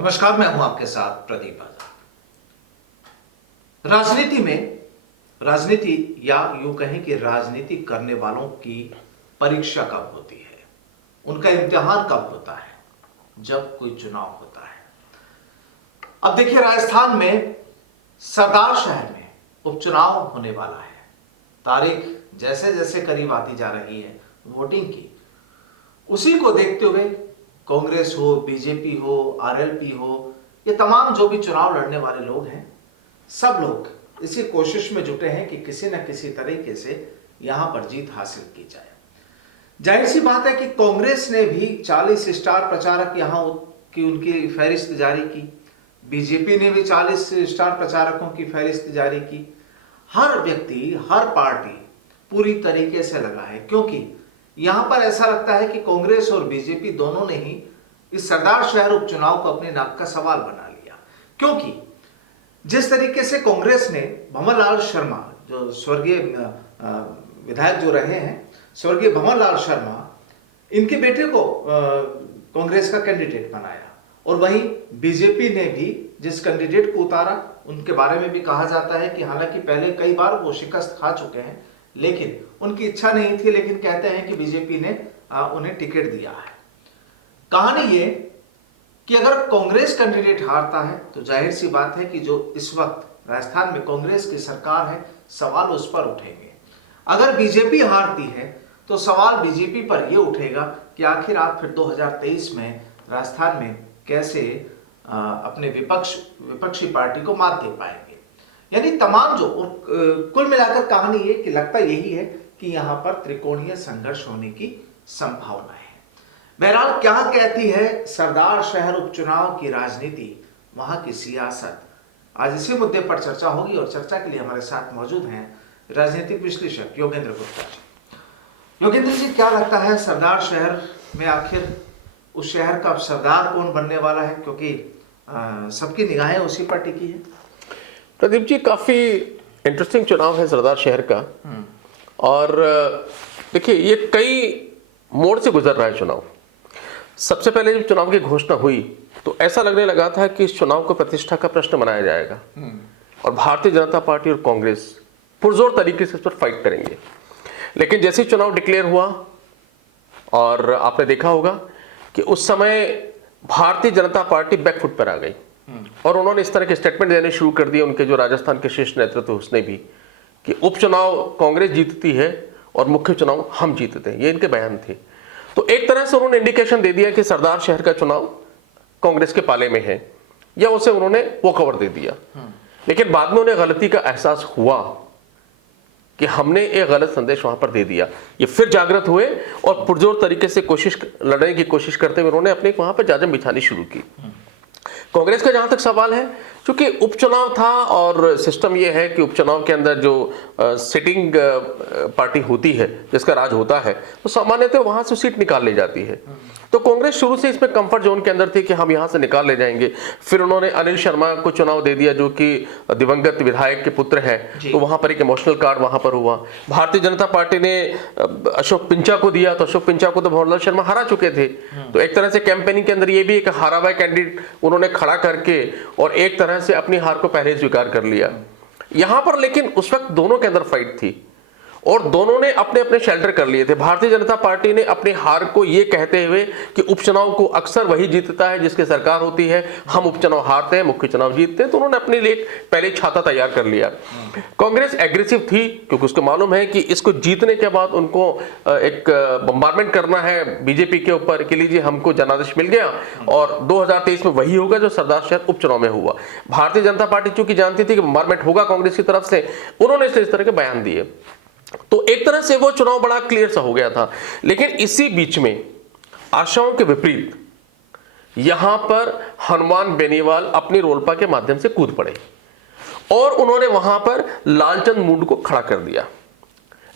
नमस्कार, मैं हूं आपके साथ प्रदीप आजाद। राजनीति या यूं कहें कि राजनीति करने वालों की परीक्षा कब होती है, उनका इम्तिहान कब होता है? जब कोई चुनाव होता है। अब देखिए, राजस्थान में सरदार शहर में उपचुनाव होने वाला है। तारीख जैसे जैसे करीब आती जा रही है वोटिंग की, उसी को देखते हुए कांग्रेस हो, बीजेपी हो, आरएलपी हो, ये तमाम जो भी चुनाव लड़ने वाले लोग हैं, सब लोग इसी कोशिश में जुटे हैं कि किसी न किसी तरीके से यहां पर जीत हासिल की जाए। जाहिर सी बात है कि कांग्रेस ने भी 40 स्टार प्रचारक यहां की उनकी फहरिस्त जारी की, बीजेपी ने भी 40 स्टार प्रचारकों की फहरिस्त जारी की। हर व्यक्ति, हर पार्टी पूरी तरीके से लगा है, क्योंकि यहां पर ऐसा लगता है कि कांग्रेस और बीजेपी दोनों ने ही इस सरदार शहर उपचुनाव को अपने नाक का सवाल बना लिया। क्योंकि जिस तरीके से कांग्रेस ने भंवरलाल शर्मा, जो स्वर्गीय विधायक जो रहे हैं, स्वर्गीय भंवरलाल शर्मा, इनके बेटे को कांग्रेस का कैंडिडेट बनाया, और वहीं बीजेपी ने भी जिस कैंडिडेट को उतारा, उनके बारे में भी कहा जाता है कि हालांकि पहले कई बार वो शिकस्त खा चुके हैं, लेकिन उनकी इच्छा नहीं थी, लेकिन कहते हैं कि बीजेपी ने उन्हें टिकट दिया है। कहानी ये कि अगर कांग्रेस कैंडिडेट हारता है तो जाहिर सी बात है कि जो इस वक्त राजस्थान में कांग्रेस की सरकार है, सवाल उस पर उठेंगे। अगर बीजेपी हारती है तो सवाल बीजेपी पर यह उठेगा कि आखिर आप फिर 2023 में राजस्थान में कैसे अपने विपक्षी पार्टी को मात दे पाएंगे। यानी तमाम जो कुल मिलाकर कहानी ये कि लगता यही है कि यहां पर त्रिकोणीय संघर्ष होने की संभावना है। बहरहाल, क्या कहती है सरदार शहर उपचुनाव की राजनीति, वहां की सियासत, आज इसी मुद्दे पर चर्चा होगी। और चर्चा के लिए हमारे साथ मौजूद हैं राजनीतिक विश्लेषक योगेंद्र गुप्ता जी। योगेंद्र जी, क्या लगता है सरदार शहर में आखिर उस शहर का सरदार कौन बनने वाला है? क्योंकि सबकी निगाहें उसी पर टिकी है। प्रदीप जी, काफी इंटरेस्टिंग चुनाव है सरदार शहर का। और देखिए, ये कई मोड़ से गुजर रहा है चुनाव। सबसे पहले जब चुनाव की घोषणा हुई तो ऐसा लगने लगा था कि इस चुनाव को प्रतिष्ठा का प्रश्न बनाया जाएगा और भारतीय जनता पार्टी और कांग्रेस पुरजोर तरीके से इस पर फाइट करेंगे। लेकिन जैसे ही चुनाव डिक्लेयर हुआ, और आपने देखा होगा कि उस समय भारतीय जनता पार्टी बैकफुट पर आ गई और उन्होंने इस तरह के स्टेटमेंट देने शुरू कर दिए, उनके जो राजस्थान के शीर्ष नेतृत्व उसने भी, कि उपचुनाव कांग्रेस जीतती है और मुख्य चुनाव हम जीतते हैं। ये इनके बयान थे। तो एक तरह से उन्होंने इंडिकेशन दे दिया कि सरदार शहर का चुनाव कांग्रेस के पाले में है, या उसे उन्होंने वॉकओवर दे दिया। लेकिन बाद में उन्हें गलती का एहसास हुआ कि हमने एक गलत संदेश वहां पर दे दिया। ये फिर जागृत हुए और पुरजोर तरीके से लड़ने की कोशिश करते हुए उन्होंने अपने वहां पर जाजम बिछानी शुरू की। कांग्रेस का जहां तक सवाल है, क्योंकि उपचुनाव था और सिस्टम यह है कि उपचुनाव के अंदर जो सिटिंग पार्टी होती है, जिसका राज होता है, तो सामान्यतः वहां से सीट निकाल ली जाती है। तो कांग्रेस शुरू से इसमें कंफर्ट जोन के अंदर थी कि हम यहां से निकाल ले जाएंगे। फिर उन्होंने अनिल शर्मा को चुनाव दे दिया, जो कि दिवंगत विधायक के पुत्र हैं, तो वहां पर एक इमोशनल कार्ड वहां पर हुआ। भारतीय जनता पार्टी ने अशोक पिंचा को दिया, तो अशोक पिंचा को तो भंवरलाल शर्मा हरा चुके थे। तो एक तरह से कैंपेनिंग के अंदर ये भी एक हारा हुआ कैंडिडेट उन्होंने खड़ा करके और एक तरह से अपनी हार को पहले स्वीकार कर लिया यहां पर। लेकिन उस वक्त दोनों के अंदर फाइट थी और दोनों ने अपने अपने शेल्टर कर लिए थे। भारतीय जनता पार्टी ने अपनी हार को ये कहते हुए कि उपचुनाव को अक्सर वही जीतता है जिसकी सरकार होती है, हम उपचुनाव हारते हैं, मुख्य चुनाव जीतते हैं, तो उन्होंने अपने लिए पहले छाता तैयार कर लिया। कांग्रेस एग्रेसिव थी, क्योंकि उसको मालूम है कि इसको जीतने के बाद उनको एक बम्बारमेंट करना है बीजेपी के ऊपर कि लीजिए हमको जनादेश मिल गया, और 2023 में वही होगा जो सरदार शहर उपचुनाव में हुआ। भारतीय जनता पार्टी चूंकि जानती थी कि बम्बारमेंट होगा कांग्रेस की तरफ से, उन्होंने इस तरह के बयान दिए। तो एक तरह से वो चुनाव बड़ा क्लियर सा हो गया था। लेकिन इसी बीच में आशाओं के विपरीत यहां पर हनुमान बेनीवाल अपनी रोलपा के माध्यम से कूद पड़े और उन्होंने वहां पर लालचंद मूंड को खड़ा कर दिया।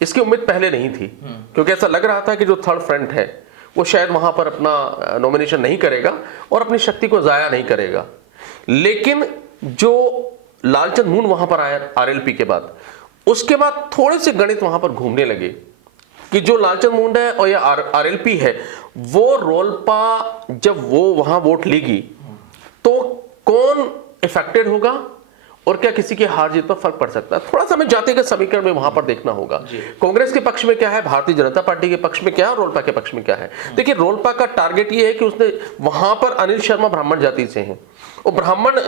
इसकी उम्मीद पहले नहीं थी, क्योंकि ऐसा लग रहा था कि जो थर्ड फ्रंट है वो शायद वहां पर अपना नॉमिनेशन नहीं करेगा और अपनी शक्ति को जाया नहीं करेगा। लेकिन जो लालचंद मूंड वहां पर आया आरएलपी के बाद, उसके बाद थोड़े से गणित वहां पर घूमने लगे कि जो लालचंद मूंड है और या आरएलपी है, वो रोलपा जब वो वहां वोट लेगी तो इफेक्टेड होगा और क्या किसी की हार जीत पर फर्क पड़ सकता है? थोड़ा सा हमें जातिगत समीकरण में वहां पर देखना होगा। कांग्रेस के पक्ष में क्या है, भारतीय जनता पार्टी के पक्ष में क्या है, रोलपा के पक्ष में क्या है। देखिए, रोलपा का टारगेट ये है कि उसने वहां पर अनिल शर्मा ब्राह्मण जाति से हैं, और ब्राह्मण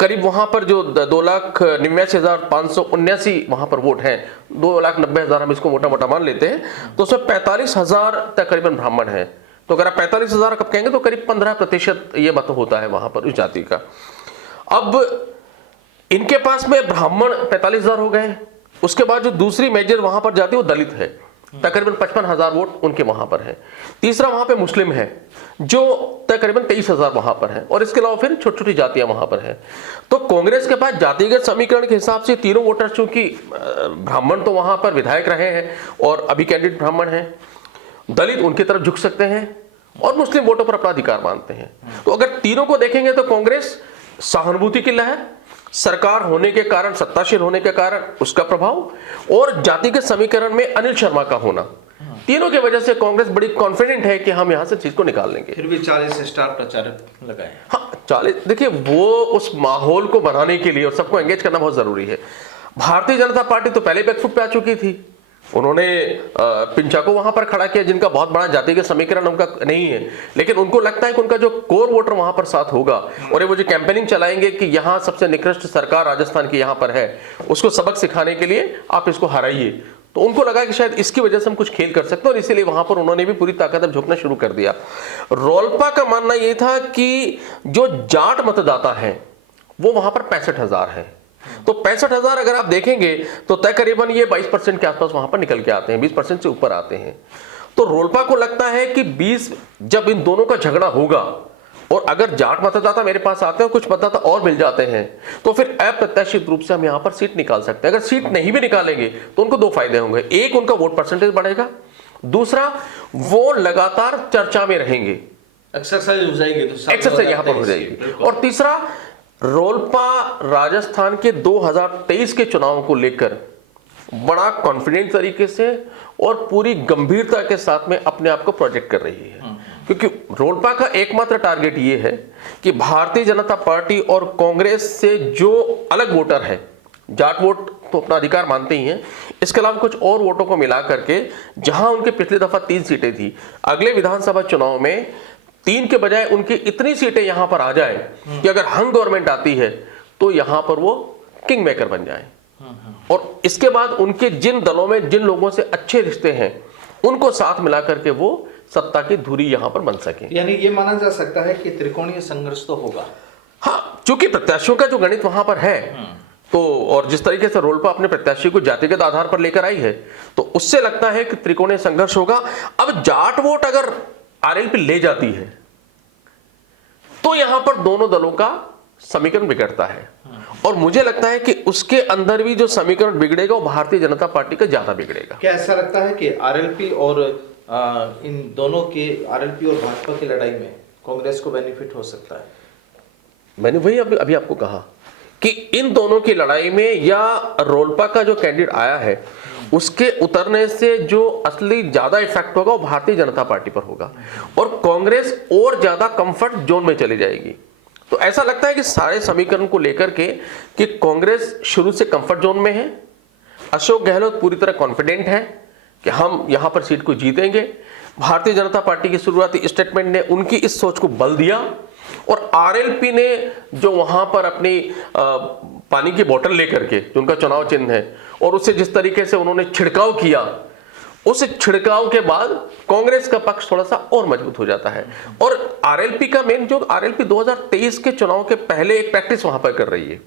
करीब वहां पर जो 2,89,579 वहां पर वोट हैं, 2,90,000 हम इसको मोटा मोटा मान लेते हैं, तो उसमें 45,000 तकरीबन ब्राह्मण है। तो अगर आप 45,000 कब कहेंगे तो करीब 15% ये मत होता है वहां पर उस जाति का। अब इनके पास में ब्राह्मण 45,000 हो गए। उसके बाद जो दूसरी मेजर वहां पर जाती है वो दलित है, तकरीबन 55,000 वोट उनके वहां पर है। तीसरा वहां पे मुस्लिम है जो तकरीबन 23,000 वहां पर है, और इसके अलावा फिर छोटी छोटी जातियां वहां पर है। तो कांग्रेस के पास जातिगत समीकरण के हिसाब से तीनों वोटर, चूंकि ब्राह्मण तो वहां पर विधायक रहे हैं और अभी कैंडिडेट ब्राह्मण है, दलित उनकी तरफ झुक सकते हैं और मुस्लिम वोटों पर अपना अधिकार मानते हैं। तो अगर तीनों को देखेंगे तो कांग्रेस सहानुभूति की लहर, सरकार होने के कारण, सत्ताशील होने के कारण उसका प्रभाव, और जातिगत समीकरण में अनिल शर्मा का होना, तीनों की वजह से कांग्रेस बड़ी कॉन्फिडेंट है कि हम यहां से चीज को निकाल लेंगे। फिर भी 40 स्टार प्रचारक लगाए। हाँ, 40। देखिए, वो उस माहौल को बनाने के लिए और सबको एंगेज करना बहुत जरूरी है। भारतीय जनता पार्टी तो पहले बैकफुट पे आ चुकी थी। उन्होंने पिंचा को वहां पर खड़ा किया, जिनका बहुत बड़ा जातिगत समीकरण उनका नहीं है, लेकिन उनको लगता है कि उनका जो कोर वोटर वहां पर साथ होगा, और वो जो कैंपेनिंग चलाएंगे कि यहां सबसे निकृष्ट सरकार राजस्थान की यहां पर है, उसको सबक सिखाने के लिए आप इसको हराइए। तो उनको लगा कि शायद इसकी वजह से हम कुछ खेल कर सकते हैं, और इसीलिए वहां पर उन्होंने भी पूरी ताकत अब झोंकना शुरू कर दिया। रोलपा का मानना यह था कि जो जाट मतदाता है वो वहां पर 65,000 है। तो 65,000 अगर आप देखेंगे तो तकरीबन ये 22% के आसपास वहां पर निकल के आते हैं, 20% से ऊपर आते हैं। तो रोलपा को लगता है कि 20 जब इन दोनों का झगड़ा होगा, और अगर जाट मतदाता मेरे पास आते हैं, कुछ मतदाता और मिल जाते हैं, तो फिर अप्रत्याशित रूप से हम यहां पर सीट निकाल सकते हैं। अगर सीट नहीं भी निकालेंगे तो उनको 2 फायदे होंगे। एक, उनका वोट परसेंटेज बढ़ेगा। दूसरा, वो लगातार चर्चा में रहेंगे, एक्सरसाइज हो जाएगी, तो एक्सरसाइज यहां पर हो जाएगी। और तीसरा, रोलपा राजस्थान के 2023 के चुनाव को लेकर बड़ा कॉन्फिडेंट तरीके से और पूरी गंभीरता के साथ में अपने आप को प्रोजेक्ट कर रही है, क्योंकि रोलपा का एकमात्र टारगेट ये है कि भारतीय जनता पार्टी और कांग्रेस से जो अलग वोटर है, जाट वोट तो अपना अधिकार मानते ही हैं, इसके अलावा कुछ और वोटों को मिला करके, जहां उनके पिछली दफा 3 सीटें थी, अगले विधानसभा चुनाव में 3 के बजाय उनकी इतनी सीटें यहां पर आ जाए कि अगर हम गवर्नमेंट आती है तो यहां पर वो किंग मेकर बन जाए, और इसके बाद उनके जिन दलों में जिन लोगों से अच्छे रिश्ते हैं उनको साथ मिला करके वो सत्ता की धुरी यहां पर बन सके। यानी ये माना जा सकता है कि त्रिकोणीय संघर्ष तो होगा। हाँ, चूंकि प्रत्याशियों का जो गणित वहां पर है, तो और जिस तरीके से रोलपा अपने प्रत्याशी को जातिगत आधार पर लेकर आई है, तो उससे लगता है कि त्रिकोणीय संघर्ष होगा। अब जाट वोट अगर आरएलपी ले जाती है तो यहां पर दोनों दलों का समीकरण बिगड़ता है, और मुझे लगता है कि उसके अंदर भी जो समीकरण बिगड़ेगा वो भारतीय जनता पार्टी का ज्यादा बिगड़ेगा। क्या ऐसा लगता है कि आरएलपी और इन दोनों के, आरएलपी और भाजपा की लड़ाई में कांग्रेस को बेनिफिट हो सकता है? मैंने वही अभी आपको कहा कि इन दोनों की लड़ाई में, या रोलपा का जो कैंडिडेट आया है उसके उतरने से जो असली ज्यादा इफेक्ट होगा वो भारतीय जनता पार्टी पर होगा, और कांग्रेस और ज्यादा कंफर्ट जोन में चली जाएगी। तो ऐसा लगता है कि सारे समीकरण को लेकर के कि कांग्रेस शुरू से कंफर्ट जोन में है, अशोक गहलोत पूरी तरह कॉन्फिडेंट है कि हम यहां पर सीट को जीतेंगे। भारतीय जनता पार्टी की शुरुआती स्टेटमेंट ने उनकी इस सोच को बल दिया, और आरएलपी ने जो वहां पर अपनी पानी की बोतल लेकर के, जो उनका चुनाव चिन्ह है, और उससे जिस तरीके से उन्होंने छिड़काव किया, उस छिड़काव के बाद कांग्रेस का पक्ष थोड़ा सा और मजबूत हो जाता है। और आरएलपी का मेन, जो आरएलपी 2023 के चुनाव के पहले एक प्रैक्टिस वहां पर कर रही है,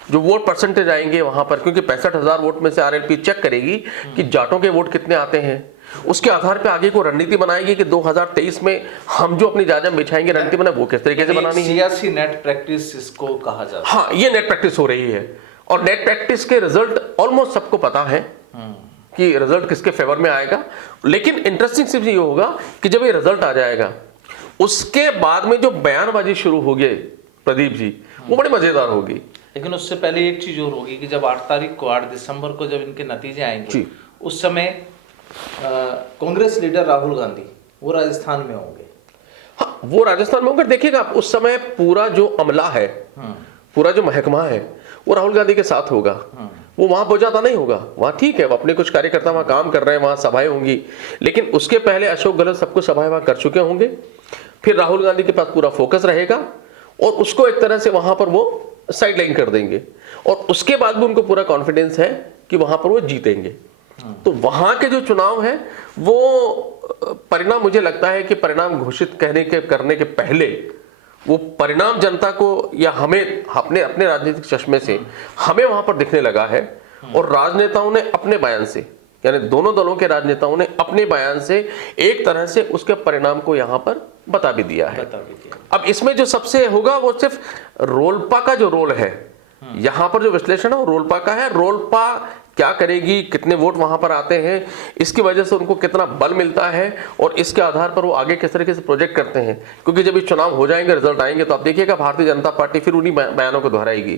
जो वोट परसेंटेज आएंगे वहां पर, क्योंकि 65,000 वोट में से आरएलपी चेक करेगी कि जाटों के वोट कितने आते हैं, उसके आधार पे आगे को रणनीति बनाएगी कि 2023 में हम जो अपनी जाजम बिछाएंगे, रणनीति बनाए वो किस तरीके से बनानी है। सियासी नेट प्रैक्टिस इसको कहा जाता है। हाँ, ये नेट प्रैक्टिस हो रही है, और नेट प्रैक्टिस के रिजल्ट ऑलमोस्ट सबको पता है कि रिजल्ट किसके फेवर में आएगा। लेकिन इंटरेस्टिंग चीज ये होगा कि जब ये रिजल्ट आ जाएगा, उसके बाद में जो बयानबाजी शुरू होगी प्रदीप जी, वो बड़ी मजेदार होगी। लेकिन उससे पहले एक चीज और होगी कि जब 8 तारीख को, 8 दिसंबर को जब इनके नतीजे आएंगे, उस समय कांग्रेस लीडर राहुल गांधी वो राजस्थान में होंगे। हाँ, वो राजस्थान में होंगे। देखिएगा, उस समय पूरा जो अमला है पूरा जो महकमा है वो राहुल गांधी के साथ होगा। वो वहां पहुंचाता नहीं होगा, वहां ठीक है, वो अपने कुछ कार्यकर्ता वहां काम कर रहे हैं, वहां सभाएं होंगी, लेकिन उसके पहले अशोक गहलोत सब कुछ सभाएं वहां कर चुके होंगे। फिर राहुल गांधी के पास पूरा फोकस रहेगा और उसको एक तरह से वहां पर वो साइड लाइन कर देंगे, और उसके बाद भी उनको पूरा कॉन्फिडेंस है कि वहां पर वो जीतेंगे। तो वहां के जो चुनाव है वो परिणाम, मुझे लगता है कि परिणाम घोषित करने के पहले वो परिणाम जनता को या हमें अपने अपने राजनीतिक चश्मे से हमें वहां पर दिखने लगा है। और राजनेताओं ने अपने बयान से, यानी दोनों दलों के राजनेताओं ने अपने बयान से एक तरह से उसके परिणाम को यहां पर बता भी दिया है। अब इसमें जो सबसे होगा वो सिर्फ रोलपा का जो रोल है, यहां पर जो विश्लेषण है वो रोलपा का है। रोलपा क्या करेगी, कितने वोट वहां पर आते हैं, इसकी वजह से उनको कितना बल मिलता है और इसके आधार पर वो आगे किस तरीके से प्रोजेक्ट करते हैं। क्योंकि जब ये चुनाव हो जाएंगे, रिजल्ट आएंगे, तो आप देखिएगा भारतीय जनता पार्टी फिर उन्हीं बयानों को दोहराएगी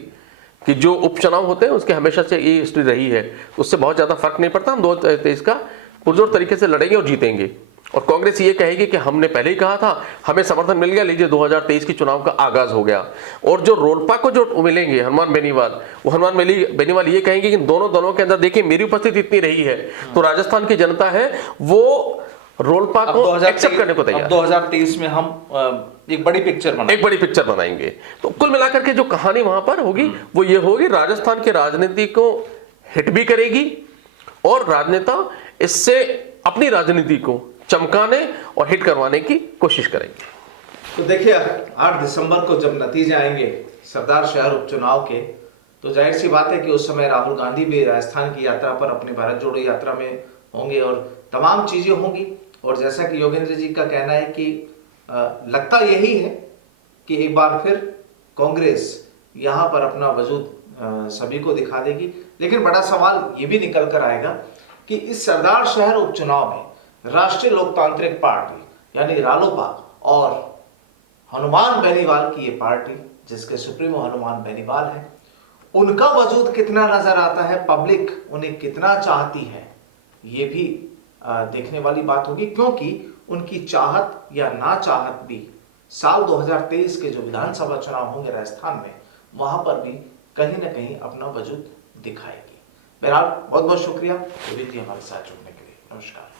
कि जो उपचुनाव होते हैं उसके हमेशा से ये हिस्ट्री रही है, उससे बहुत ज्यादा फर्क नहीं पड़ता, हम 2023 का पुरजोर तरीके से लड़ेंगे और जीतेंगे। और कांग्रेस ये कहेगी कि हमने पहले ही कहा था, हमें समर्थन मिल गया, लीजिए 2023 की चुनाव का आगाज हो गया। और जो रोलपा को जो मिलेंगे हनुमान बेनीवाल, वो हनुमान बेनीवाल ये कहेंगे कि दोनों दलों के अंदर देखिए मेरी उपस्थिति इतनी रही है, तो राजस्थान की जनता है वो रोलपा को एक्सेप्ट करने को तैयार। 2023 में हम एक बड़ी पिक्चर बनाएंगे। तो कुल मिलाकर के जो कहानी वहां पर होगी वो ये होगी, राजस्थान की राजनीति को हिट भी करेगी और राजनेता इससे अपनी राजनीति को चमकाने और हिट करवाने की कोशिश करेंगे। तो देखिए 8 दिसंबर को जब नतीजे आएंगे सरदार शहर उपचुनाव के, तो जाहिर सी बात है कि उस समय राहुल गांधी भी राजस्थान की यात्रा पर, अपनी भारत जोड़ो यात्रा में होंगे और तमाम चीजें होंगी। और जैसा कि योगेंद्र जी का कहना है कि लगता यही है कि एक बार फिर कांग्रेस यहाँ पर अपना वजूद सभी को दिखा देगी। लेकिन बड़ा सवाल ये भी निकल कर आएगा कि इस सरदार शहर उपचुनाव में राष्ट्रीय लोकतांत्रिक पार्टी यानी रालोपा और हनुमान बेनीवाल की ये पार्टी, जिसके सुप्रीमो हनुमान बेनीवाल है, उनका वजूद कितना नजर आता है, पब्लिक उन्हें कितना चाहती है, ये भी देखने वाली बात होगी। क्योंकि उनकी चाहत या ना चाहत भी साल 2023 के जो विधानसभा चुनाव होंगे राजस्थान में, वहां पर भी कहीं ना कहीं अपना वजूद दिखाएगी। बहरहाल बहुत बहुत शुक्रिया गोविंद जी हमारे साथ जुड़ने के लिए। नमस्कार।